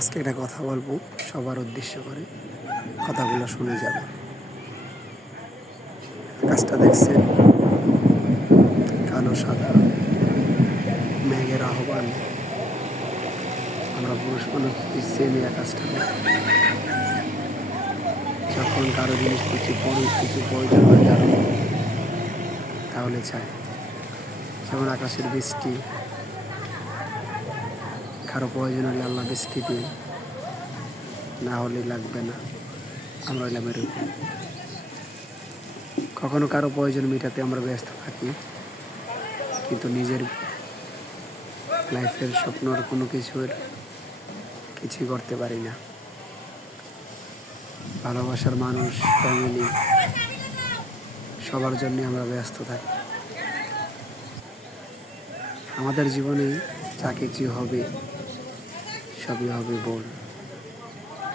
আজকে একটা কথা বলবো, সবার উদ্দেশ্য করে কথাগুলো শুনে যাবে। আকাশটা দেখছেন, কালো সাদা মেঘের আহ্বান। আমরা পুরুষ মানুষ সেমই আকাশটা যখন কারো জিনিস কিছু প্রয়োজন হয় কারো, তাহলে চাই। যেমন আকাশের বৃষ্টি, কারো প্রয়োজন হলে আল্লাহ বৃষ্টি দিয়ে, না হলে লাগবে না, আমরা হইলাম এরকম। কখনো কারো প্রয়োজন মেটাতে আমরা ব্যস্ত থাকি, কিন্তু নিজের লাইফের স্বপ্নর কোনো কিছুই করতে পারি না। ভালোবাসার মানুষ, ফ্যামিলি, সবার জন্যে আমরা ব্যস্ত থাকি। আমাদের জীবনে যা কিছু হবে সবই হবে বল,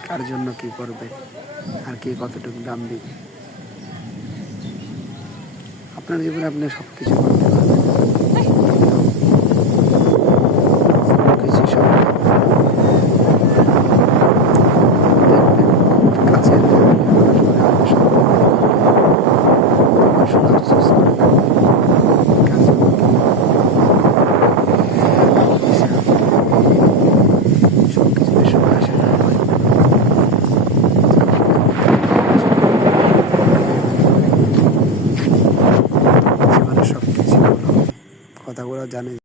কার জন্য কী করবে আর কে কতটুকু দাম দিবে। আপনার জীবনে আপনি সব কিছু করতে পারবেন, কিন্তু কোনো কিছু সফল দেখবেন কাছের ফ্যামিলি মানুষ করে আপনার সাথে তখন শুধু আফসোস করে থাকবেন, কার জন্য কি সব কিছুতে সময় আসে না হয়। জীবনে সব কিছু কথাগুলো জানে।